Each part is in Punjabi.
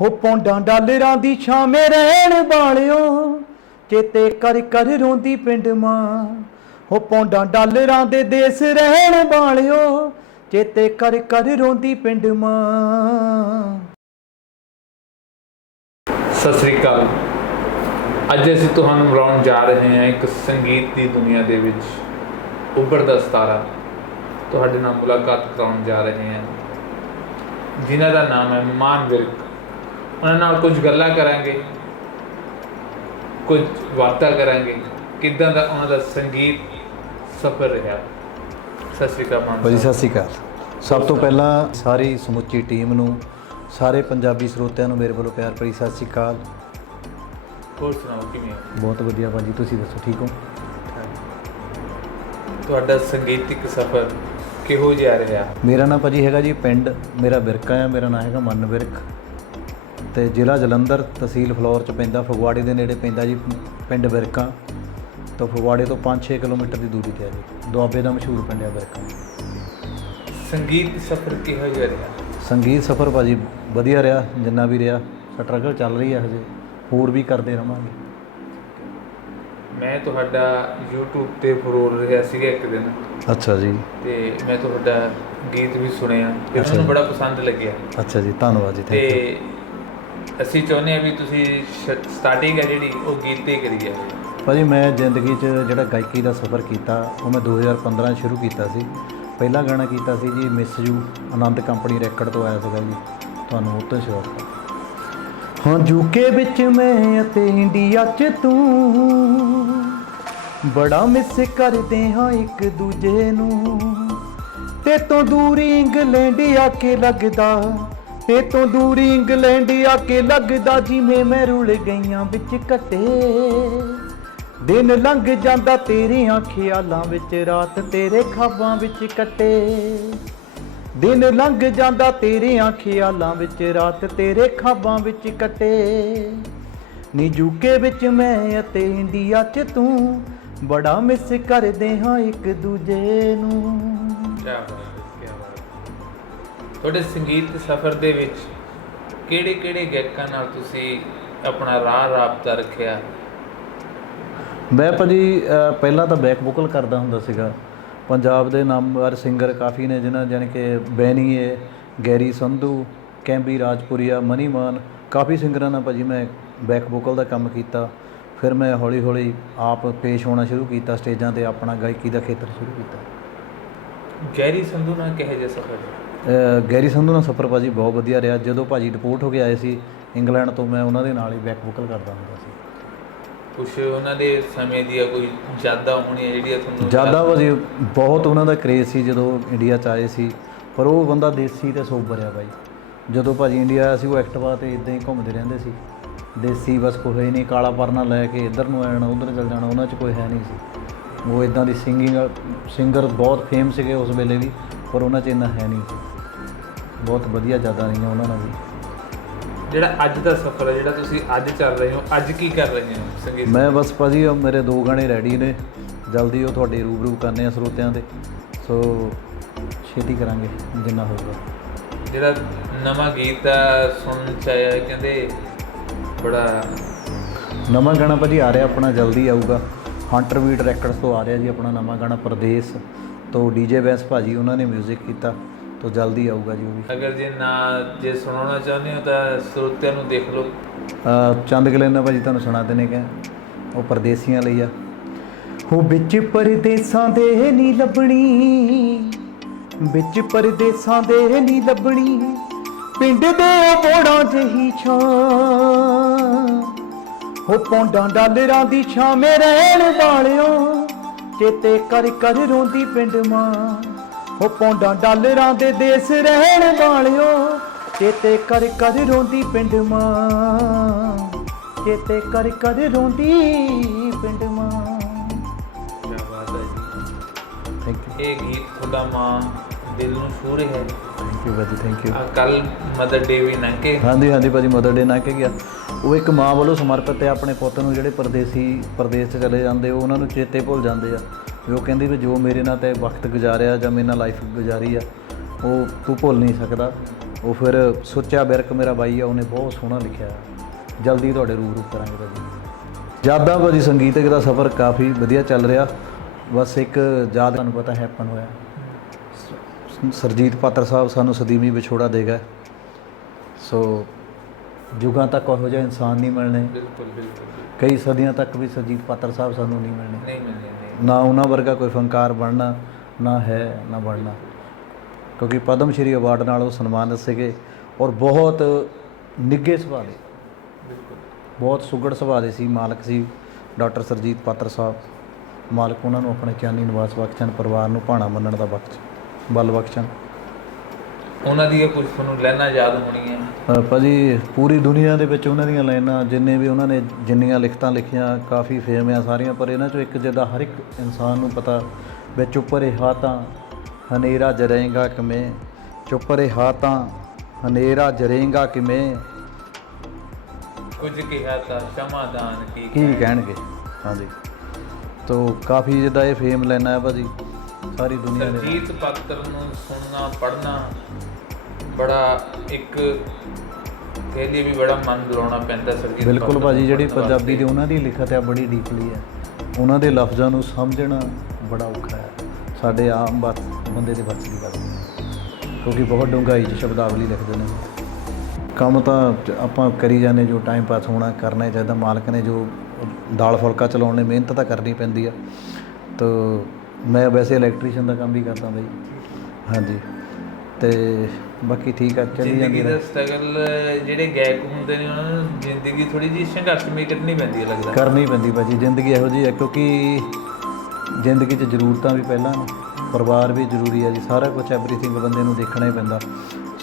ਹੋ ਪੌਂਡਾਂ ਡਾਲਰਾਂ ਦੀ ਛਾਵੇਂ ਰਹਿਣ ਵਾਲਿਓ, ਚੇਤੇ ਕਰ ਕਰ ਰੋਂਦੀ ਪਿੰਡ ਮਾਂ। ਹੋ ਪੌਂਡਾਂ ਡਾਲਰਾਂ ਦੇ ਦੇਸ ਰਹਿਣ ਵਾਲਿਓ, ਚੇਤੇ ਕਰ ਕਰ ਰੋਂਦੀ ਪਿੰਡ ਮਾਂ। ਸਤਿ ਸ੍ਰੀ ਅਕਾਲ। ਅੱਜ ਅਸੀਂ ਤੁਹਾਨੂੰ ਮਿਲਾਉਣ ਜਾ ਰਹੇ ਹਾਂ ਇੱਕ ਸੰਗੀਤ ਦੀ ਦੁਨੀਆ ਦੇ ਵਿੱਚ ਉੱਭਰਦਾ ਸਤਾਰਾ। ਤੁਹਾਡੇ ਨਾਲ ਮੁਲਾਕਾਤ ਕਰਾਉਣ ਜਾ ਰਹੇ ਹਾਂ। ਜਿਨ੍ਹਾਂ ਦਾ ਨਾਮ ਹੈ ਮਾਨ ਵਿਰਕ ਉਹਨਾਂ ਨਾਲ ਕੁਝ ਗੱਲਾਂ ਕਰਾਂਗੇ ਕੁਝ ਵਾਰਤਾ ਕਰਾਂਗੇ ਕਿੱਦਾਂ ਦਾ ਉਹਨਾਂ ਦਾ ਸੰਗੀਤ ਸਫ਼ਰ ਰਿਹਾ। ਸਤਿ ਸ੍ਰੀ ਅਕਾਲ ਮਾਨ ਭਾਜੀ। ਸਤਿ ਸ਼੍ਰੀ ਅਕਾਲ। ਸਭ ਤੋਂ ਪਹਿਲਾਂ ਸਾਰੀ ਸਮੁੱਚੀ ਟੀਮ ਨੂੰ ਸਾਰੇ ਪੰਜਾਬੀ ਸਰੋਤਿਆਂ ਨੂੰ ਮੇਰੇ ਵੱਲੋਂ ਪਿਆਰ ਭਰੀ ਸਤਿ ਸ਼੍ਰੀ ਅਕਾਲ। ਹੋਰ ਸੁਣਾਓ ਕਿਵੇਂ ਹੋ? ਬਹੁਤ ਵਧੀਆ ਭਾਜੀ ਤੁਸੀਂ ਦੱਸੋ ਠੀਕ ਹੋ? ਤੁਹਾਡਾ ਸੰਗੀਤਿਕ ਸਫ਼ਰ ਕਿਹੋ ਜਿਹਾ ਰਿਹਾ? ਮੇਰਾ ਨਾਮ ਭਾਜੀ ਹੈਗਾ ਜੀ ਪਿੰਡ ਮੇਰਾ ਵਿਰਕਾ ਹੈ ਮੇਰਾ ਨਾਮ ਹੈਗਾ ਮਨ ਵਿਰਕ ਤੇ ਜ਼ਿਲ੍ਹਾ ਜਲੰਧਰ ਤਹਿਸੀਲ ਫਲੌਰ ਚ ਪੈਂਦਾ ਫਗਵਾੜੇ ਦੇ ਨੇੜੇ ਪੈਂਦਾ ਜੀ ਪਿੰਡ ਵਿਰਕਾ। ਤੋਂ ਫਗਵਾੜੇ ਤੋਂ 5-6 ਕਿਲੋਮੀਟਰ ਦੀ ਦੂਰੀ ਤੇ ਹੈ ਜੀ ਦੁਆਬੇ ਦਾ ਮਸ਼ਹੂਰ ਪਿੰਡ ਹੈ ਵਿਰਕਾ। ਸੰਗੀਤ ਸਫ਼ਰ ਕਿਹੋ ਜਿਹਾ ਰਿਹਾ? ਸੰਗੀਤ ਸਫ਼ਰ ਭਾਜੀ ਵਧੀਆ ਰਿਹਾ ਜਿੰਨਾ ਵੀ ਰਿਹਾ ਸਟਰਗਲ ਚੱਲ ਰਹੀ ਹੈ ਹਜੇ ਹੋਰ ਵੀ ਕਰਦੇ ਰਵਾਂਗੇ। ਮੈਂ ਤੁਹਾਡਾ YouTube ਤੇ ਫਰੋਲ ਰਿਹਾ ਸੀਗਾ ਇੱਕ ਦਿਨ। ਅੱਛਾ ਜੀ। ਤੇ ਮੈਂ ਤੁਹਾਡਾ ਗੀਤ ਵੀ ਸੁਣਿਆ ਤੇ ਮੈਨੂੰ। ਬੜਾ ਪਸੰਦ ਲੱਗਿਆ। ਅੱਛਾ ਜੀ ਧੰਨਵਾਦ ਜੀ ਤੇ ਥੈਂਕ ਯੂ ਅਸੀਂ ਚਾਹੁੰਦੇ ਹਾਂ ਵੀ ਤੁਸੀਂ ਸਟਾਰਟਿੰਗ ਹੈ ਜਿਹੜੀ, ਉਹ ਗੀਤ ਤੇ ਕਰੀ ਜਾਵੇ ਭਾਜੀ, ਮੈਂ ਜ਼ਿੰਦਗੀ 'ਚ ਜਿਹੜਾ ਗਾਇਕੀ ਦਾ ਸਫ਼ਰ ਕੀਤਾ, ਉਹ ਮੈਂ 2015 'ਚ ਸ਼ੁਰੂ ਕੀਤਾ ਸੀ। ਪਹਿਲਾ ਗਾਣਾ ਕੀਤਾ ਸੀ ਜੀ ਮਿਸ ਯੂ ਆਨੰਦ ਕੰਪਨੀ ਰੈਕਡ ਤੋਂ ਆਇਆ ਸੀਗਾ ਜੀ। ਤੁਹਾਨੂੰ ਉਹ ਤੋਂ ਸ਼ੁਰੂ ਹਾਂ ਯੂਕੇ ਵਿੱਚ ਮੈਂ ਅਤੇ ਇੰਡੀਆ 'ਚ ਤੂੰ। ਬੜਾ ਮਿਸ ਕਰਦੇ ਹਾਂ ਇੱਕ ਦੂਜੇ ਨੂੰ। ਤੇ ਤੋਂ ਦੂਰੀ ਇੰਗਲੈਂਡ ਆ ਕੇ ਲੱਗਦਾ। ਤੇ ਤੋਂ ਦੂਰੀ ਇੰਗਲੈਂਡ ਆ ਕੇ ਲੱਗਦਾ ਜਿਵੇਂ ਮੈਂ ਰੁਲ ਗਈਆਂ ਵਿੱਚ ਕੱਟੇ ਦਿਨ ਲੰਘ ਜਾਂਦਾ ਤੇਰੀਆਂ ਖਿਆਲਾਂ ਵਿੱਚ, ਰਾਤ ਤੇਰੇ ਖਾਬਾਂ ਵਿੱਚ ਕੱਟੇ। ਦਿਨ ਲੰਘ ਜਾਂਦਾ ਤੇਰੀਆਂ ਖਿਆਲਾਂ ਵਿੱਚ, ਰਾਤ ਤੇਰੇ ਖਾਬਾਂ ਵਿੱਚ ਕੱਟੇ। ਨੀ ਯੂਕੇ ਵਿੱਚ ਮੈਂ ਅਤੇ ਇੰਡੀਆ 'ਚ ਤੂੰ ਬੜਾ ਮਿਸ ਕਰਦੇ ਹਾਂ ਇੱਕ ਦੂਜੇ ਨੂੰ। ਕੀ ਬਾਤ ਤੁਹਾਡੇ ਸੰਗੀਤ ਸਫ਼ਰ ਦੇ ਵਿੱਚ ਕਿਹੜੇ ਕਿਹੜੇ ਗਾਇਕਾਂ ਨਾਲ ਤੁਸੀਂ ਆਪਣਾ ਰਾਹ ਰਾਬਤਾ ਰੱਖਿਆ? ਮੈਂ ਭਾਜੀ ਪਹਿਲਾਂ ਤਾਂ ਬੈਕ ਵੋਕਲ ਕਰਦਾ ਹੁੰਦਾ ਸੀਗਾ। ਪੰਜਾਬ ਦੇ ਨਾਮਵਰ ਸਿੰਗਰ ਕਾਫੀ ਨੇ ਜਿਨ੍ਹਾਂ ਜਾਣੀ ਕਿ ਬੈਨੀਏ ਗੈਰੀ ਸੰਧੂ ਕੈਂਬੀ ਰਾਜਪੁਰੀਆ ਮਨੀ ਮਾਨ ਕਾਫੀ ਸਿੰਗਰਾਂ ਨਾਲ ਭਾਜੀ ਮੈਂ ਬੈਕ ਵੋਕਲ ਦਾ ਕੰਮ ਕੀਤਾ। ਫਿਰ ਮੈਂ ਹੌਲੀ ਹੌਲੀ ਆਪ ਪੇਸ਼ ਹੋਣਾ ਸ਼ੁਰੂ ਕੀਤਾ ਸਟੇਜਾਂ ਤੇ ਆਪਣਾ ਗਾਇਕੀ ਦਾ ਖੇਤਰ ਸ਼ੁਰੂ ਕੀਤਾ। ਗੈਰੀ ਸੰਧੂ ਨਾਲ ਕਿਹੋ ਜਿਹਾ ਸਫ਼ਰ? ਗੈਰੀ ਸੰਧੂ ਨਾਲ ਸਫ਼ਰ ਭਾਜੀ ਬਹੁਤ ਵਧੀਆ ਰਿਹਾ। ਜਦੋਂ ਭਾਜੀ ਰਿਪੋਰਟ ਹੋ ਕੇ ਆਏ ਸੀ ਇੰਗਲੈਂਡ ਤੋਂ ਮੈਂ ਉਹਨਾਂ ਦੇ ਨਾਲ ਹੀ ਬੈਕ ਵੋਕਲ ਕਰਦਾ ਹੁੰਦਾ ਸੀ। ਕੁਛ ਉਹਨਾਂ ਦੇ ਸਮੇਂ ਦੀਆਂ ਕੋਈ ਯਾਦਾਂ ਹੋਣੀਆਂ ਜਿਹੜੀਆਂ ਤੁਹਾਨੂੰ ਜ਼ਿਆਦਾ ਭਾਜੀ ਬਹੁਤ ਉਹਨਾਂ ਦਾ ਕ੍ਰੇਜ਼ ਸੀ ਜਦੋਂ ਇੰਡੀਆ ਚ ਆਏ ਸੀ। ਪਰ ਉਹ ਬੰਦਾ ਦੇਸੀ ਤੇ ਸੋਬਰ ਆ ਬਾਈ ਜਦੋਂ ਭਾਜੀ ਇੰਡੀਆ ਆਇਆ ਸੀ ਉਹ ਐਕਟਿਵਾ ਤੇ ਇਦਾਂ ਹੀ ਘੁੰਮਦੇ ਰਹਿੰਦੇ ਸੀ। ਦੇਸੀ ਬਸ ਕੋਈ ਨਹੀਂ ਕਾਲਾ ਪਰਨਾ ਲੈ ਕੇ ਇੱਧਰ ਨੂੰ ਆ ਜਾਣਾ ਉਧਰ ਚੱਲ ਜਾਣਾ ਉਹਨਾਂ 'ਚ ਕੋਈ ਹੈ ਨਹੀਂ ਸੀ। ਉਹ ਇਦਾਂ ਦੀ ਸਿੰਗਿੰਗ ਸਿੰਗਰ ਬਹੁਤ ਫੇਮ ਸੀਗੇ ਉਸ ਵੇਲੇ ਵੀ। ਪਰ ਉਹਨਾਂ 'ਚ ਇੰਨਾ ਹੈ ਨਹੀਂ। ਬਹੁਤ ਵਧੀਆ ਜ਼ਿਆਦਾ ਰਹੀਆਂ ਉਹਨਾਂ ਨਾਲ ਵੀ। ਜਿਹੜਾ ਅੱਜ ਦਾ ਸਫ਼ਰ ਹੈ ਜਿਹੜਾ ਤੁਸੀਂ ਅੱਜ ਚੱਲ ਰਹੇ ਹੋ ਅੱਜ ਕੀ ਕਰ ਰਹੇ ਹੋ ਸੰਗੀਤ? ਮੈਂ ਬਸ ਭਾਜੀ ਉਹ ਮੇਰੇ ਦੋ ਗਾਣੇ ਰੈਡੀ ਨੇ। ਜਲਦੀ ਉਹ ਤੁਹਾਡੇ ਰੂਬਰੂ ਕਰਨੇ ਆ ਸਰੋਤਿਆਂ ਦੇ ਸੋ ਛੇਤੀ ਕਰਾਂਗੇ ਜਿੰਨਾ ਹੋਊਗਾ। ਜਿਹੜਾ ਨਵਾਂ ਗੀਤ ਆ ਸੁਣਨ ਚ ਆਇਆ ਕਹਿੰਦੇ ਬੜਾ ਨਵਾਂ ਗਾਣਾ ਭਾਜੀ ਆ ਰਿਹਾ ਆਪਣਾ ਜਲਦੀ ਆਊਗਾ। ਹੰਟਰ ਬੀਟ ਰੈਕਡਸ ਤੋਂ ਆ ਰਿਹਾ ਜੀ ਆਪਣਾ ਨਵਾਂ ਗਾਣਾ ਪਰਦੇਸ। ਤੋਂ ਡੀਜੇ ਵੈਸ ਭਾਜੀ ਉਹਨਾਂ ਨੇ 뮤직 ਕੀਤਾ ਤੋਂ ਜਲਦੀ ਆਊਗਾ ਜੀ ਉਹ ਵੀ। ਅਗਰ ਜੇ ਨਾ ਜੇ ਸੁਣਾਉਣਾ ਚਾਹੁੰਦੇ ਹੋ ਤਾਂ ਸਰੋਤਿਆਂ ਨੂੰ ਦੇਖ ਲਓ। ਅਹ ਚੰਦ ਗਲੇਨਾ ਭਾਜੀ ਤੁਹਾਨੂੰ ਸੁਣਾ ਦਿੰਨੇ ਕਿ ਉਹ ਪਰਦੇਸੀਆਂ ਲਈ ਆ। ਹੋ ਵਿੱਚ ਪਰਦੇਸਾਂ ਦੇ ਨਹੀਂ ਲੱਭਣੀ। ਵਿੱਚ ਪਰਦੇਸਾਂ ਦੇ ਨਹੀਂ ਲੱਭਣੀ। ਪਿੰਡ ਦੇ ਬੋੜਾਂ ਜਹੀ ਛਾਂ। ਹੋ ਪੌਂਡਾਂ ਡਾਲਰਾਂ ਦੀ ਛਾਵੇਂ ਰਹਿਣ ਵਾਲਿਓ। ਚੇਤੇ ਕਰ ਕਰ ਰੋਂਦੀ ਪਿੰਡ ਮਾਂ। ਹੋ ਪੌਂਡਾਂ ਡਾਲਰਾਂ ਦੇ ਦੇਸ ਰਹਿਣ ਵਾਲਿਓ ਚੇਤੇ ਕਰ ਕਰ ਰੋਂਦੀ ਪਿੰਡ ਮਾਂ। ਚੇਤੇ ਕਰ ਕਰ ਰੋਂਦੀ ਪਿੰਡ ਮਾਂ। ਕੀ ਬਾਤ ਹੈ ਜੀ। ਥੈਂਕ ਯੂ ਇਹ ਗੀਤ ਤੁਹਾਡਾ ਮਾਂ ਦਿਲ ਨੂੰ ਛੂ ਰਿਹਾ ਹੈ। ਥੈਂਕ ਯੂ ਭਾਜੀ ਥੈਂਕ ਯੂ ਕੱਲ ਮਦਰ ਡੇ ਵੀ ਲੰਘ ਕੇ। ਹਾਂਜੀ ਹਾਂਜੀ ਭਾਜੀ ਮਦਰ ਡੇ ਨਾ ਕੇ ਗਿਆ। ਉਹ ਇੱਕ ਮਾਂ ਵੱਲੋਂ ਸਮਰਪਿਤ ਹੈ, ਆਪਣੇ ਪੁੱਤ ਨੂੰ ਜਿਹੜੇ ਪਰਦੇਸੀ ਪਰਦੇਸ 'ਚ ਚਲੇ ਜਾਂਦੇ, ਉਹ ਉਹਨਾਂ ਨੂੰ ਚੇਤੇ ਭੁੱਲ ਜਾਂਦੇ ਆ। ਵੀ ਉਹ ਕਹਿੰਦੀ ਵੀ ਜੋ ਮੇਰੇ ਨਾਲ ਤੇ ਵਕਤ ਗੁਜ਼ਾਰਿਆ ਜਾਂ ਮੇਰੇ ਨਾਲ ਲਾਈਫ ਗੁਜ਼ਾਰੀ ਆ, ਉਹ ਤੂੰ ਭੁੱਲ ਨਹੀਂ ਸਕਦਾ। ਉਹ ਫਿਰ ਸੁੱਚਾ ਬਿਰਕ ਮੇਰਾ ਬਾਈ ਆ, ਉਹਨੇ ਬਹੁਤ ਸੋਹਣਾ ਲਿਖਿਆ। ਜਲਦੀ ਤੁਹਾਡੇ ਰੂਬਰੂ ਕਰਾਂਗੇ ਭਾਜੀ ਯਾਦਾਂ ਭਾਜੀ ਸੰਗੀਤਕ ਦਾ ਸਫ਼ਰ ਕਾਫੀ ਵਧੀਆ ਚੱਲ ਰਿਹਾ। ਬਸ ਇੱਕ ਯਾਦ ਤੁਹਾਨੂੰ ਪਤਾ ਹੈਪਨ ਹੋਇਆ ਸ- ਸਰਜੀਤ ਪਾਤਰ ਸਾਹਿਬ ਸਾਨੂੰ ਸਦੀਮੀ ਵਿਛੋੜਾ ਦੇ ਗਏ। ਸੋ ਯੁਗਾਂ ਤੱਕ ਉਹੋ ਜਿਹਾ ਇਨਸਾਨ ਨਹੀਂ ਮਿਲਣੇ। ਬਿਲਕੁਲ ਬਿਲਕੁਲ ਕਈ ਸਦੀਆਂ ਤੱਕ ਵੀ ਸਰਜੀਤ ਪਾਤਰ ਸਾਹਿਬ ਸਾਨੂੰ ਨਹੀਂ ਮਿਲਣੇ। ਨਹੀਂ ਨਹੀਂ ਨਾ ਉਹਨਾਂ ਵਰਗਾ ਕੋਈ ਫਨਕਾਰ ਬਣਨਾ ਨਾ ਹੈ ਨਾ ਬਣਨਾ। ਕਿਉਂਕਿ ਪਦਮ ਸ਼੍ਰੀ ਅਵਾਰਡ ਨਾਲ ਉਹ ਸਨਮਾਨਿਤ ਸੀਗੇ ਔਰ ਬਹੁਤ ਨਿੱਘੇ ਸੁਭਾਅ ਦੇ। ਬਿਲਕੁਲ। ਬਹੁਤ ਸੁਗੜ ਸੁਭਾਅ ਦੇ ਸੀ ਮਾਲਕ ਸੀ ਡਾਕਟਰ ਸਰਜੀਤ ਪਾਤਰ ਸਾਹਿਬ। ਮਾਲਕ ਉਹਨਾਂ ਨੂੰ ਆਪਣੇ ਚਾਨੀ ਨਿਵਾਸ ਬਖਸ਼ਣ ਪਰਿਵਾਰ ਨੂੰ ਭਾਣਾ ਮੰਨਣ ਦਾ ਬਖਸ਼ ਬਲ ਬਖਸ਼ਣ। ਉਹਨਾਂ ਦੀ ਕੁਝ ਤੁਹਾਨੂੰ ਲੈਣਾ ਯਾਦ ਹੋਣੀਆਂ ਅ, ਭਾਜੀ ਪੂਰੀ ਦੁਨੀਆ ਦੇ ਵਿੱਚ ਉਹਨਾਂ ਦੀਆਂ ਲਾਈਨਾਂ ਜਿੰਨੇ ਵੀ ਉਹਨਾਂ ਨੇ ਜਿੰਨੀਆਂ ਲਿਖਤਾਂ ਲਿਖੀਆਂ ਕਾਫੀ ਫੇਮ ਆ ਸਾਰੀਆਂ ਪਰ ਇਹਨਾਂ ਚੋਂ ਇੱਕ ਜਿਹਦਾ ਹਰ ਇੱਕ ਇਨਸਾਨ ਨੂੰ ਪਤਾ ਵਿੱਚ ਚੁੱਪ ਰਿਹਾ ਤਾਂ ਹਨੇਰਾ ਜਰੇਗਾ ਕਿਵੇਂ? ਚੁੱਪ ਰਿਹਾ ਤਾਂ ਹਨੇਰਾ ਜਰੇਗਾ ਕਿਵੇਂ? ਕੁਝ ਕਿਹਾ ਤਾਂ ਸਮਾਧਾਨ ਕੀ ਕੀ ਕਹਿਣਗੇ? ਹਾਂਜੀ। ਤੋ ਕਾਫੀ ਜਿਹਦਾ ਇਹ ਫੇਮ ਲੈਣਾ ਹੈ ਭਾਜੀ ਸਾਰੀ ਦੁਨੀਆ ਦੇ ਸਰਜੀਤ ਪਾਤਰ ਨੂੰ ਸੁਣਨਾ ਪੜ੍ਹਨਾ ਬੜਾ ਇੱਕ ਕਹਿ ਵੀ ਬੜਾ ਮਨ ਲਾਉਣਾ ਪੈਂਦਾ ਸਰਜੀਤ ਬਿਲਕੁਲ ਭਾਜੀ ਜਿਹੜੀ ਪੰਜਾਬੀ। ਦੀ ਉਹਨਾਂ ਦੀ ਲਿਖਤ ਹੈ ਬੜੀ ਡੀਪਲੀ ਹੈ ਉਹਨਾਂ ਦੇ ਲਫ਼ਜ਼ਾਂ ਨੂੰ ਸਮਝਣਾ ਬੜਾ ਔਖਾ ਹੈ। ਸਾਡੇ ਆਮ ਬਸ ਬੰਦੇ ਦੇ ਬਸ ਦੀ ਗੱਲ ਕਿਉਂਕਿ ਬਹੁਤ ਡੂੰਘਾਈ 'ਚ ਸ਼ਬਦਾਵਲੀ ਲਿਖਦੇ ਨੇ। ਕੰਮ ਤਾਂ ਆਪਾਂ ਕਰੀ ਜਾਂਦੇ ਜੋ ਟਾਈਮ ਪਾਸ ਹੋਣਾ ਕਰਨਾ ਚਾਹੀਦਾ। ਮਾਲਕ ਨੇ ਜੋ ਦਾਲ ਫੁਲਕਾ ਚਲਾਉਣ ਲਈ ਮਿਹਨਤ ਤਾਂ ਕਰਨੀ ਪੈਂਦੀ ਆ। ਤੋ ਮੈਂ ਵੈਸੇ ਇਲੈਕਟ੍ਰੀਸ਼ੀਅਨ ਦਾ ਕੰਮ ਵੀ ਕਰਦਾ ਜੀ ਹਾਂਜੀ। ਤੇ ਬਾਕੀ ਠੀਕ ਆ ਚੱਲੀ ਜਾਂਦੀ ਜ਼ਿੰਦਗੀ ਦਾ ਹੈ ਸਟਰਗਲ ਜਿਹੜੇ ਗਾਇਕ ਹੁੰਦੇ ਨੇ ਉਹਨਾਂ ਨੂੰ ਜ਼ਿੰਦਗੀ ਥੋੜੀ ਜਿਹੀ ਸੰਘਰਸ਼ਮਈ ਕੱਢਣੀ ਪੈਂਦੀ ਹੈ ਲੱਗਦਾ। ਕਰਨੀ ਪੈਂਦੀ ਭਾਜੀ ਜ਼ਿੰਦਗੀ ਇਹੋ ਜਿਹੀ ਹੈ ਕਿਉਂਕਿ ਜ਼ਿੰਦਗੀ 'ਚ ਜ਼ਰੂਰਤਾਂ ਵੀ ਪਹਿਲਾਂ ਨੇ ਪਰਿਵਾਰ ਵੀ ਜ਼ਰੂਰੀ ਹੈ ਜੀ ਸਾਰਾ ਕੁਝ ਐਵਰੀਥਿੰਗ ਬੰਦੇ ਨੂੰ ਦੇਖਣਾ ਹੀ ਪੈਂਦਾ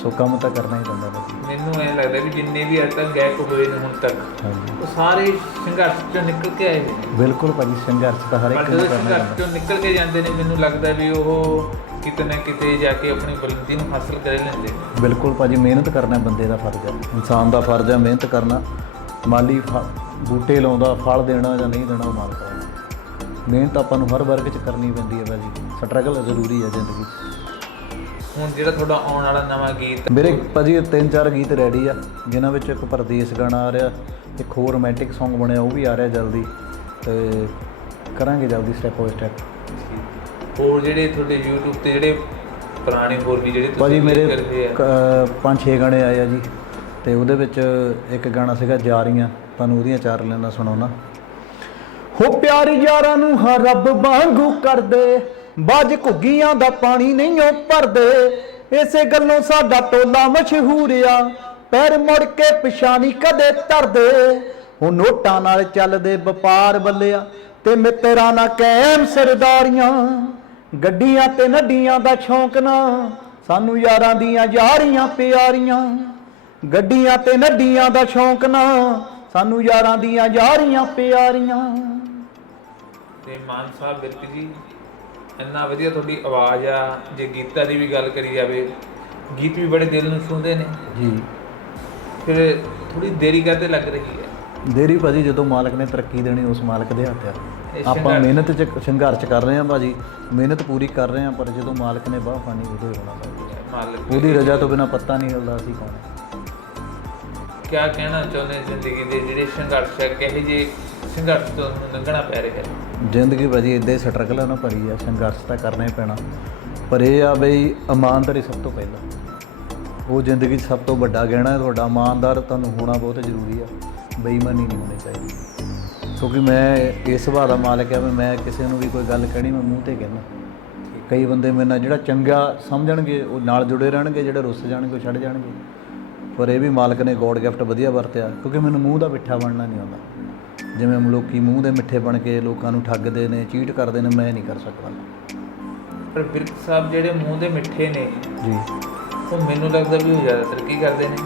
ਸੋ ਕੰਮ ਤਾਂ ਕਰਨਾ ਹੀ ਪੈਂਦਾ ਮੈਨੂੰ ਐਂ ਲੱਗਦਾ ਵੀ ਜਿੰਨੇ ਵੀ ਅੱਜ ਤੱਕ ਗਾਇਕ ਹੋਏ ਨੇ ਹੁਣ ਤੱਕ ਹਾਂਜੀ। ਉਹ ਸਾਰੇ ਸੰਘਰਸ਼ ਚੋਂ ਨਿਕਲ ਕੇ ਆਏ ਨੇ। ਬਿਲਕੁਲ ਭਾਜੀ ਸੰਘਰਸ਼ ਤਾਂ ਹਰ ਪਰ ਇੱਕ ਜਦੋਂ ਨੂੰ ਕਰਨਾ ਸੰਘਰਸ਼ ਪੈਂਦਾ। ਚੋਂ ਨਿਕਲ ਕੇ ਜਾਂਦੇ ਨੇ ਮੈਨੂੰ ਲੱਗਦਾ ਵੀ ਉਹ ਕਿਤੇ ਨਾ ਕਿਤੇ ਜਾ ਕੇ ਆਪਣੀ ਬੁਲੰਦੀ ਨੂੰ ਹਾਸਲ ਕਰ ਲੈਂਦੇ। ਬਿਲਕੁਲ ਭਾਜੀ ਮਿਹਨਤ ਕਰਨਾ ਬੰਦੇ ਦਾ ਫਰਜ਼ ਹੈ। ਇਨਸਾਨ ਦਾ ਫਰਜ਼ ਹੈ ਮਿਹਨਤ ਕਰਨਾ। ਮਾਲੀ ਬੂਟੇ ਲਾਉਂਦਾ ਫਲ ਦੇਣਾ ਜਾਂ ਨਹੀਂ ਦੇਣਾ ਉਹ ਮਾਲਕ ਦਾ ਮਿਹਨਤ ਆਪਾਂ ਨੂੰ ਹਰ ਵਰਗ 'ਚ ਕਰਨੀ ਪੈਂਦੀ ਹੈ ਭਾਜੀ। ਸਟਰਗਲ ਜ਼ਰੂਰੀ ਹੈ ਜ਼ਿੰਦਗੀ 'ਚ। ਹੁਣ ਜਿਹੜਾ ਤੁਹਾਡਾ ਆਉਣ ਵਾਲਾ ਨਵਾਂ ਗੀਤ ਮੇਰੇ ਭਾਜੀ ਤਿੰਨ ਚਾਰ ਗੀਤ ਰੈਡੀ ਆ ਜਿਨ੍ਹਾਂ ਵਿੱਚ ਇੱਕ ਪਰਦੇਸ ਗਾਣਾ ਆ ਰਿਹਾ ਇੱਕ ਹੋਰ ਰੋਮਾਂਟਿਕ Song ਬਣਿਆ ਉਹ ਵੀ ਆ ਰਿਹਾ ਜਲਦੀ। ਤੇ ਕਰਾਂਗੇ ਜਲਦੀ ਸਟੈਪ ਬਾਈ ਸਟੈਪ ਹੋਰ ਜਿਹੜੇ ਤੁਹਾਡੇ YouTube ਤੇ ਜਿਹੜੇ ਪੁਰਾਣੇ ਹੋਰ ਵੀ ਜਿਹੜੇ ਭਾਜੀ ਮੇਰੇ ਰਹੇ ਆ? ਕ- ਪੰਜ ਛੇ ਗਾਣੇ ਆਏ ਆ ਜੀ ਤੇ ਉਹਦੇ ਵਿੱਚ ਇੱਕ ਗਾਣਾ ਸੀਗਾ ਜਾਰੀਆਂ ਤੁਹਾਨੂੰ ਉਹਦੀਆਂ ਚਾਰ ਲੈਣਾ ਸੁਣਾਉਣਾ। ਹੋ ਪਿਆਰ ਯਾਰਾਂ ਨੂੰ ਹਾਂ ਰੱਬ ਵਾਂਗੂ ਕਰਦੇ। ਬਾਜ ਘੁੱਗੀਆਂ ਦਾ ਪਾਣੀ ਨਹੀਂ ਉਹ ਭਰਦੇ। ਇਸੇ ਗੱਲੋਂ ਸਾਡਾ ਟੋਲਾ ਮਸ਼ਹੂਰ ਆ ਪੈਰ ਮੁੜ ਕੇ ਪਿਛਾਣੀ ਕਦੇ ਧਰਦੇ। ਉਹ ਨੋਟਾਂ ਨਾਲ ਚੱਲਦੇ ਵਪਾਰ ਬੱਲਿਆ ਤੇ ਮਿੱਤਰਾਂ ਨਾਲ ਕਾਇਮ ਸਰਦਾਰੀਆਂ। ਗੱਡੀਆਂ ਤੇ ਨੱਡੀਆਂ ਦਾ ਸ਼ੌਂਕ ਨਾ ਸਾਨੂੰ ਯਾਰਾਂ ਦੀਆਂ ਯਾਰੀਆਂ ਪਿਆਰੀਆਂ। ਗੱਡੀਆਂ ਤੇ ਨੱਡੀਆਂ ਦਾ ਸ਼ੌਂਕ ਨਾ ਸਾਨੂੰ ਯਾਰਾਂ ਦੀਆਂ ਯਾਰੀਆਂ ਪਿਆਰੀਆਂ। ਤੇ ਮਾਨ ਸਾਹਿਬ ਬਿਰਕ ਜੀ ਇੰਨਾ ਵਧੀਆ ਤੁਹਾਡੀ ਆਵਾਜ਼ ਆ ਜੇ ਗੀਤਾਂ ਦੀ ਵੀ ਗੱਲ ਕਰੀ ਜਾਵੇ ਗੀਤ ਵੀ ਬੜੇ ਦਿਲ ਨੂੰ ਛੂੰਹਦੇ ਨੇ। ਜੀ। ਫਿਰ ਥੋੜੀ ਦੇਰੀ ਕਰਦੇ ਲੱਗ ਰਹੀ ਹੈ? ਦੇਰੀ ਭਾਜੀ ਜਦੋਂ ਮਾਲਕ ਨੇ ਤਰੱਕੀ ਦੇਣੀ ਉਸ ਮਾਲਕ ਦੇ ਹੱਥ ਆ। ਆਪਾਂ ਮਿਹਨਤ ਚ ਸੰਘਰਸ਼ ਕਰ ਰਹੇ ਹਾਂ ਭਾਜੀ। ਮਿਹਨਤ ਪੂਰੀ ਕਰ ਰਹੇ ਹਾਂ ਪਰ ਜਦੋਂ ਮਾਲਕ ਨੇ ਬਾਹ ਪਾਣੀ ਉਦੋਂ ਹੀ ਹੋਣਾ ਮਾਲਕ ਉਹਦੀ ਰਜ਼ਾ ਤੋਂ ਬਿਨਾ ਪੱਤਾ ਨਹੀਂ ਹਿਲਦਾ ਸੀ ਕੌਣ? ਕਿਆ ਕਹਿਣਾ ਚਾਹੁੰਦੇ ਜ਼ਿੰਦਗੀ ਦੇ ਜਿਹੜੇ ਸੰਘਰਸ਼ ਹੈ ਕਿਹੋ ਜਿਹੇ ਸੰਘਰਸ਼ ਤੋਂ ਲੰਘਣਾ ਪੈ ਰਿਹਾ ਹੈ? ਜ਼ਿੰਦਗੀ ਭਾਜੀ ਇਦਾਂ ਹੀ ਸਟਰਗਲਾਂ ਨਾਲ ਭਰੀ ਆ ਸੰਘਰਸ਼ ਤਾਂ ਕਰਨਾ ਹੀ ਪੈਣਾ। ਪਰ ਇਹ ਆ ਬਈ ਇਮਾਨਦਾਰੀ ਸਭ ਤੋਂ ਪਹਿਲਾਂ। ਉਹ ਜ਼ਿੰਦਗੀ 'ਚ ਸਭ ਤੋਂ ਵੱਡਾ ਗਹਿਣਾ ਹੈ ਤੁਹਾਡਾ। ਇਮਾਨਦਾਰ ਤੁਹਾਨੂੰ ਹੋਣਾ ਬਹੁਤ ਜ਼ਰੂਰੀ ਆ। ਬੇਈਮਾਨੀ ਨਹੀਂ ਹੋਣੀ ਚਾਹੀਦੀ। ਕਿਉਂਕਿ ਮੈਂ ਇਸ ਸੁਭਾਅ ਦਾ ਮਾਲਕ ਆ ਵੀ ਮੈਂ ਕਿਸੇ ਨੂੰ ਵੀ ਕੋਈ ਗੱਲ ਕਹਿਣੀ ਮੈਂ ਮੂੰਹ ਤੇ ਕਹਿਣਾ। ਕਈ ਬੰਦੇ ਮੇਰੇ ਨਾਲ ਜਿਹੜਾ ਚੰਗਾ ਸਮਝਣਗੇ ਉਹ ਨਾਲ ਜੁੜੇ ਰਹਿਣਗੇ ਜਿਹੜੇ ਰੁੱਸ ਜਾਣਗੇ ਉਹ ਛੱਡ ਜਾਣਗੇ। ਪਰ ਇਹ ਵੀ ਮਾਲਕ ਨੇ ਗੋਡ ਗਿਫਟ ਵਧੀਆ ਵਰਤਿਆ ਕਿਉਂਕਿ ਮੈਨੂੰ ਮੂੰਹ ਦਾ ਮਿੱਠਾ ਬਣਨਾ ਨਹੀਂ ਆਉਂਦਾ। ਜਿਵੇਂ ਲੋਕੀ ਮੂੰਹ ਦੇ ਮਿੱਠੇ ਬਣ ਕੇ ਲੋਕਾਂ ਨੂੰ ਠੱਗਦੇ ਨੇ ਚੀਟ ਕਰਦੇ ਨੇ ਮੈਂ ਨਹੀਂ ਕਰ ਸਕਦਾ। ਪਰ ਬਿਰਕ ਸਾਹਿਬ ਜਿਹੜੇ ਮੂੰਹ ਦੇ ਮਿੱਠੇ ਨੇ ਜੀ। ਉਹ ਮੈਨੂੰ ਲੱਗਦਾ ਵੀ ਉਹ ਜ਼ਿਆਦਾ ਤਰੱਕੀ ਕਰਦੇ ਨੇ?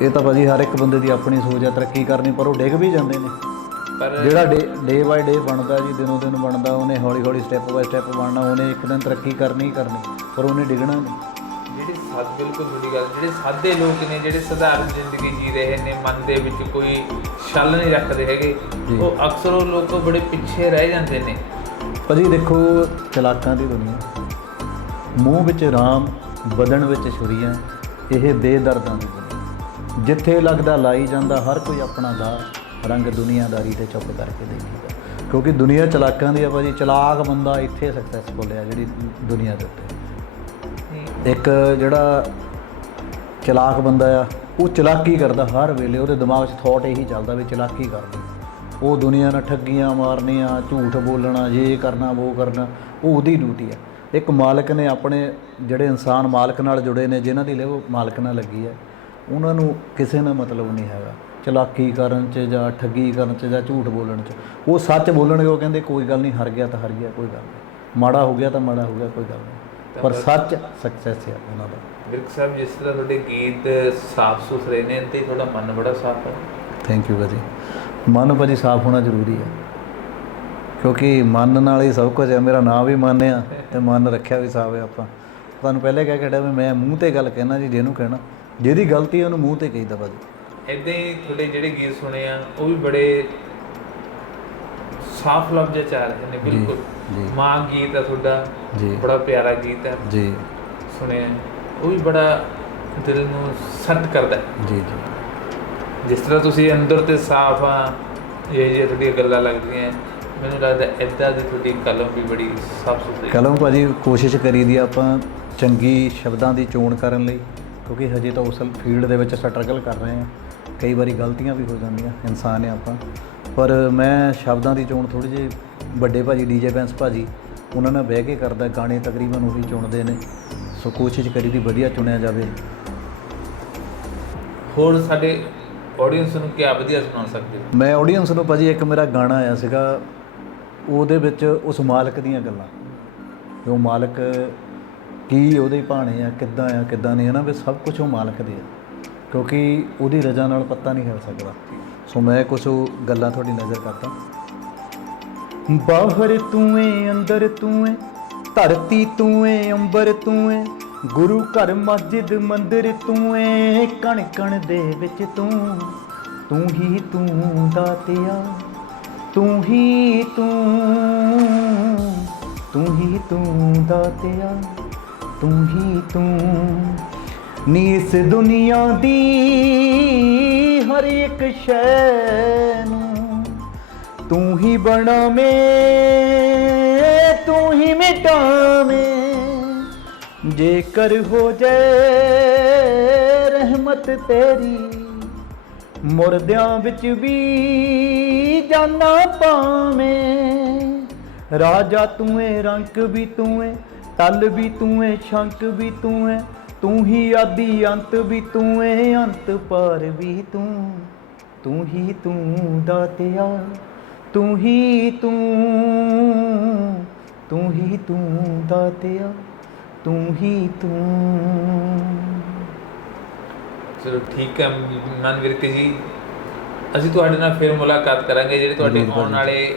ਇਹ ਤਾਂ ਭਾਜੀ ਹਰ ਇੱਕ ਬੰਦੇ ਦੀ ਆਪਣੀ ਸੋਚ ਹੈ ਤਰੱਕੀ ਕਰਨੀ ਪਰ ਉਹ ਡਿੱਗ ਵੀ ਜਾਂਦੇ ਨੇ। ਪਰ ਜਿਹੜਾ ਡੇ ਬਾਈ ਡੇ ਬਣਦਾ ਜੀ ਦਿਨੋਂ ਦਿਨ ਬਣਦਾ ਉਹਨੇ ਹੌਲੀ ਹੌਲੀ ਸਟੈਪ ਬਾਈ ਸਟੈਪ ਬਣਨਾ ਉਹਨੇ ਇੱਕ ਦਿਨ ਤਰੱਕੀ ਕਰਨੀ ਹੀ ਕਰਨੀ ਪਰ ਉਹਨੇ ਡਿੱਗਣਾ ਨਹੀਂ। ਜਿਹੜੇ ਸਾਦ ਬਿਲਕੁਲ ਬੁਰੀ ਗੱਲ ਜਿਹੜੇ ਸਾਦੇ ਲੋਕ ਨੇ ਜਿਹੜੇ ਸਧਾਰਨ ਜ਼ਿੰਦਗੀ ਜੀ ਰਹੇ ਨੇ ਮਨ ਦੇ ਵਿੱਚ ਕੋਈ ਛਲ ਨਹੀਂ ਰੱਖਦੇ ਹੈਗੇ। ਉਹ ਅਕਸਰ ਉਹ ਲੋਕ ਬੜੇ ਪਿੱਛੇ ਰਹਿ ਜਾਂਦੇ ਨੇ। ਭਾਜੀ ਦੇਖੋ ਚਲਾਕਾਂ ਦੀ ਦੁਨੀਆ ਮੂੰਹ ਵਿੱਚ ਰਾਮ ਬਦਨ ਵਿੱਚ ਛੁਰੀਆਂ ਇਹ ਦੀ ਦੁਨੀਆ ਜਿੱਥੇ ਲੱਗਦਾ ਲਾਈ ਜਾਂਦਾ ਹਰ ਕੋਈ ਆਪਣਾ ਦਾ ਰੰਗ ਦੁਨੀਆਦਾਰੀ ਤੇ ਚੁੱਪ ਕਰਕੇ ਦੇਖੀਦਾ ਕਿਉਂਕਿ ਦੁਨੀਆ ਚਲਾਕਾਂ ਦੀ ਆ ਭਾਜੀ ਚਲਾਕ ਬੰਦਾ ਇੱਥੇ ਸਕਸੈਸਫੁਲ ਆ ਜਿਹੜੀ ਦੁਨੀਆ ਦੇ ਉੱਤੇ। ਇੱਕ ਜਿਹੜਾ ਚਲਾਕ ਬੰਦਾ ਆ ਉਹ ਚਲਾਕੀ ਕਰਦਾ ਹਰ ਵੇਲੇ ਉਹਦੇ ਦਿਮਾਗ 'ਚ ਥਾਟ ਇਹੀ ਚੱਲਦਾ ਵੀ ਚਲਾਕੀ ਕਰਨੀ ਉਹ ਦੁਨੀਆ ਨਾਲ ਠੱਗੀਆਂ ਮਾਰਨੀਆਂ ਝੂਠ ਬੋਲਣਾ ਇਹ ਕਰਨਾ ਉਹ ਕਰਨਾ ਉਹ ਉਹਦੀ ਡਿਊਟੀ ਆ। ਇੱਕ ਮਾਲਕ ਨੇ ਆਪਣੇ ਜਿਹੜੇ ਇਨਸਾਨ ਮਾਲਕ ਨਾਲ ਜੁੜੇ ਨੇ ਜਿਨ੍ਹਾਂ ਦੀ ਲਿਵ ਮਾਲਕ ਨਾਲ ਲੱਗੀ ਹੈ ਉਹਨਾਂ ਨੂੰ ਕਿਸੇ ਨਾਲ ਮਤਲਬ ਨਹੀਂ ਹੈਗਾ। ਚਲਾਕੀ ਕਰਨ 'ਚ ਜਾਂ ਠੱਗੀ ਕਰਨ 'ਚ ਜਾਂ ਝੂਠ ਬੋਲਣ 'ਚ ਉਹ ਸੱਚ ਬੋਲਣਗੇ ਉਹ ਕਹਿੰਦੇ ਕੋਈ ਗੱਲ ਨਹੀਂ ਹਰ ਗਿਆ ਤਾਂ ਹਰ ਗਿਆ ਕੋਈ ਗੱਲ ਨਹੀਂ। ਮਾੜਾ ਹੋ ਗਿਆ ਤਾਂ ਮਾੜਾ ਹੋ ਗਿਆ ਕੋਈ ਗੱਲ ਨਹੀਂ। ਪਰ ਸੱਚ ਸਕਸੈਸ ਹੈ ਉਹਨਾਂ ਦਾ। ਵਿਰਕ ਸਾਹਿਬ ਜਿਸ ਤਰ੍ਹਾਂ ਤੁਹਾਡੇ ਗੀਤ ਸਾਫ਼ ਸੁਥਰੇ ਨੇ ਤੇ ਤੁਹਾਡਾ ਮਨ ਬੜਾ ਸਾਫ਼ ਹੈ। ਥੈਂਕ ਯੂ ਭਾਜੀ। ਮਨ ਭਾਜੀ ਸਾਫ਼ ਹੋਣਾ ਜ਼ਰੂਰੀ ਹੈ। ਕਿਉਂਕਿ ਮਨ ਨਾਲ ਹੀ ਸਭ ਕੁਝ ਹੈ ਮੇਰਾ ਨਾਮ ਵੀ ਮਨ ਆ ਤੇ ਮਨ ਰੱਖਿਆ ਵੀ ਹੈ ਆਪਾਂ। ਤੁਹਾਨੂੰ ਪਹਿਲੇ ਕਹਿ ਕੇ ਹਟਿਆ ਵੀ ਮੈਂ ਮੂੰਹ ਤੇ ਗੱਲ ਕਹਿਣਾ ਜੀ ਜਿਹਨੂੰ ਕਹਿਣਾ। ਜਿਹਦੀ ਗਲਤੀ ਉਹਨੂੰ ਮੂੰਹ ਤੇ ਕਹੀਦਾ ਭਾਜੀ। ਇਦਾਂ ਹੀ ਤੁਹਾਡੇ ਜਿਹੜੇ ਗੀਤ ਸੁਣੇ ਆ ਉਹ ਵੀ ਬੜੇ ਸਾਫ਼ ਲਫ਼ਜ਼ਾਂ ਚ ਆ ਰਹੇ ਨੇ ਬਿਲਕੁਲ। ਮਾਂ ਗੀਤ ਹੈ ਤੁਹਾਡਾ ਜੀ। ਬੜਾ ਪਿਆਰਾ ਗੀਤ ਹੈ ਜੀ। ਸੁਣਿਆ। ਉਹ ਵੀ ਬੜਾ ਦਿਲ ਨੂੰ ਸੱਟ ਕਰਦਾ। ਜੀ ਜੀ। ਜਿਸ ਤਰ੍ਹਾਂ ਤੁਸੀਂ ਅੰਦਰ ਤੇ ਸਾਫ਼ ਆ ਇਹ ਜਿਹੜੀਆਂ ਗੱਲਾਂ ਲੱਗਦੀਆਂ। ਮੈਨੂੰ ਲੱਗਦਾ ਇੱਦਾਂ ਦੀ ਤੁਹਾਡੀ ਕਲਮ ਵੀ ਬੜੀ ਸਾਫ਼ ਸੁਥਰੀ ਕਲਮ ਭਾਜੀ ਕੋਸ਼ਿਸ਼ ਕਰੀ ਦੀ ਆਪਾਂ ਚੰਗੀ ਸ਼ਬਦਾਂ ਦੀ ਚੋਣ ਕਰਨ ਲਈ ਕਿਉਂਕਿ ਹਜੇ ਤਾਂ ਉਸ ਫੀਲਡ ਦੇ ਵਿੱਚ ਸਟਰਗਲ ਕਰ ਰਹੇ ਹਾਂ। ਕਈ ਵਾਰੀ ਗਲਤੀਆਂ ਵੀ ਹੋ ਜਾਂਦੀਆਂ ਇਨਸਾਨ ਆ ਆਪਾਂ। ਪਰ ਮੈਂ ਸ਼ਬਦਾਂ ਦੀ ਚੋਣ ਥੋੜੀ ਜਿਹੀ ਵੱਡੇ ਭਾਜੀ ਡੀਜੇ ਬੈਂਸ ਭਾਜੀ ਉਹਨਾਂ ਨਾਲ ਬਹਿ ਕੇ ਕਰਦਾ ਗਾਣੇ ਤਕਰੀਬਨ ਉਹੀ ਚੁਣਦੇ ਨੇ। ਸੋ ਕੋਸ਼ਿਸ਼ ਕਰੀ ਦੀ ਵਧੀਆ ਚੁਣਿਆ ਜਾਵੇ। ਹੋਰ ਸਾਡੇ ਆਡੀਅנס ਨੂੰ ਕੀ ਵਧੀਆ ਸੁਣਾ ਸਕਦੇ ਮੈਂ ਆਡੀਅנס ਨੂੰ ਭਾਜੀ ਇੱਕ ਮੇਰਾ ਗਾਣਾ ਆਇਆ ਸੀਗਾ ਉਹਦੇ ਵਿੱਚ ਉਸ ਮਾਲਕ ਦੀਆਂ ਗੱਲਾਂ। ਕਿ ਉਹ ਮਾਲਕ ਕੀ ਉਹਦੇ ਭਾਣੇ ਆ, ਕਿੱਦਾਂ ਆ, ਕਿੱਦਾਂ ਨਹੀਂ ਹੈ ਨਾ ਵੀ ਸਭ ਕੁਝ ਉਹ ਮਾਲਕ ਦੇ ਆ। ਕਿਉਂਕਿ ਉਹਦੀ ਰਜ਼ਾ ਨਾਲ ਪੱਤਾ ਨਹੀਂ ਹਿਲ ਸਕਦਾ। ਸੋ ਮੈਂ ਕੁਝ ਗੱਲਾਂ ਤੁਹਾਡੀ ਨਜ਼ਰ ਕਰਦਾ ਬਾਹਰ ਤੂੰ ਏ, ਅੰਦਰ ਤੂੰ ਏ, ਧਰਤੀ ਤੂੰ ਏ, ਅੰਬਰ ਤੂੰ ਏ, ਗੁਰੂ ਘਰ, ਮਸਜਿਦ, ਮੰਦਿਰ ਤੂੰ ਏ ਕਣ ਕਣ ਦੇ ਵਿੱਚ ਤੂੰ ਤੂੰ ਹੀ ਤੂੰ ਦਾਤਿਆ ਤੂੰ ਹੀ ਤੂੰ ਤੂੰ ਹੀ ਤੂੰ ਦਾਤਿਆ ਤੂੰ ਹੀ ਤੂੰ। ਨੀਸ ਇਸ ਦੁਨੀਆ ਦੀ ਹਰ ਇੱਕ ਸ਼ੈ ਨੂੰ ਤੂੰ ਹੀ ਬਣਾਵੇਂ, ਤੂੰ ਹੀ ਮਿਟਾਵੇਂ। ਜੇਕਰ ਹੋ ਜਾਏ ਰਹਿਮਤ ਤੇਰੀ ਮੁਰਦਿਆਂ ਵਿੱਚ ਵੀ ਜਾਨਾ ਪਾਵੇਂ। ਰਾਜਾ ਤੂੰ ਏ, ਰੰਕ ਵੀ ਤੂੰ ਏ, ਤਲ ਵੀ ਤੂੰ ਏ ਸ਼ੰਕ ਵੀ ਤੂੰ ਏ, ਤੂੰ ਹੀ ਆਦੀ ਅੰਤ ਵੀ ਤੂੰ ਏ, ਅੰਤ ਪਾਰ ਵੀ ਤੂੰ। ਤੂੰ ਹੀ ਤੂੰ ਦਾਤਿਆ ਤੂੰ ਹੀ ਤੂੰ ਤੂੰ ਹੀ ਤੂੰ ਦਾਤਿਆ ਤੂੰ ਹੀ ਤੂੰ। ਚਲੋ ਠੀਕ ਹੈ ਮਨਵੀਰ ਜੀ। ਅਸੀਂ ਤੁਹਾਡੇ ਨਾਲ ਫਿਰ ਮੁਲਾਕਾਤ ਕਰਾਂਗੇ ਜਿਹੜੇ ਤੁਹਾਡੇ ਆਉਣ। ਵਾਲੇ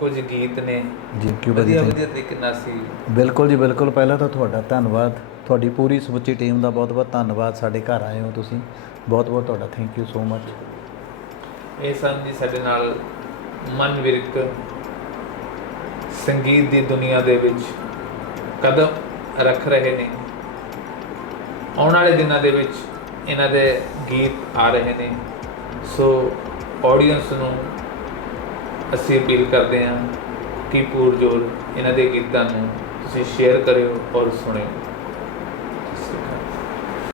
ਕੁਝ ਗੀਤ ਨੇ। ਜੀ ਕਿਉਂ ਵਧੀਆ ਵਧੀਆ ਤਰੀਕੇ ਨਾਲ ਸੀ ਬਿਲਕੁਲ ਜੀ ਬਿਲਕੁਲ। ਪਹਿਲਾਂ ਤਾਂ ਤੁਹਾਡਾ ਧੰਨਵਾਦ। ਤੁਹਾਡੀ ਪੂਰੀ ਸਮੁੱਚੀ ਟੀਮ ਦਾ ਬਹੁਤ ਬਹੁਤ ਧੰਨਵਾਦ। ਸਾਡੇ ਘਰ ਆਏ ਹੋ ਤੁਸੀਂ। ਬਹੁਤ ਬਹੁਤ ਤੁਹਾਡਾ ਥੈਂਕ ਯੂ ਸੋ ਮਚ ਇਹ ਸਨ ਜੀ ਸਾਡੇ ਨਾਲ ਮਨ ਵਿਰਕ ਸੰਗੀਤ ਦੀ ਦੁਨੀਆ ਦੇ ਵਿੱਚ ਕਦਮ ਰੱਖ ਰਹੇ ਨੇ। ਆਉਣ ਵਾਲੇ ਦਿਨਾਂ ਦੇ ਵਿੱਚ ਇਹਨਾਂ ਦੇ ਗੀਤ ਆ ਰਹੇ ਨੇ। ਸੋ ਆਡੀਅנס ਨੂੰ ਅਸੀਂ ਅਪੀਲ ਕਰਦੇ ਹਾਂ ਕਿ ਪੂਰਜੋਰ ਇਹਨਾਂ ਦੇ ਗੀਤਾਂ ਨੂੰ ਤੁਸੀਂ ਸ਼ੇਅਰ ਕਰਿਓ ਔਰ ਸੁਣਿਓ।